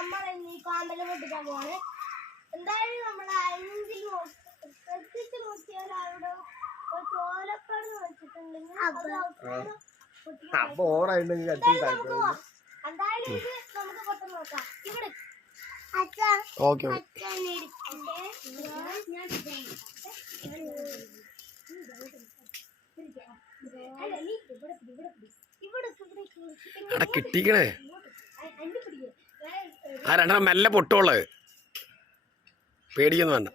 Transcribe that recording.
നമ്മൾ ഈ കാമ്പല് പൊട്ടിക്കാൻ പോവാണ്. എന്തായാലും നമ്മളെ അഞ്ചിൽ ശ്രദ്ധിച്ച് നോക്കിയാൽ അവിടെ ചോലപ്പാട് വെച്ചിട്ടുണ്ടെങ്കിൽ എന്തായാലും ഇത് നമുക്ക് പൊട്ടം നോക്കാം. ഇവിടെ കിട്ടിക്കണേ ആ രണ്ടെണ്ണം മെല്ലെ പൊട്ടുള്ളത് പേടിക്കൊന്നും വേണ്ട.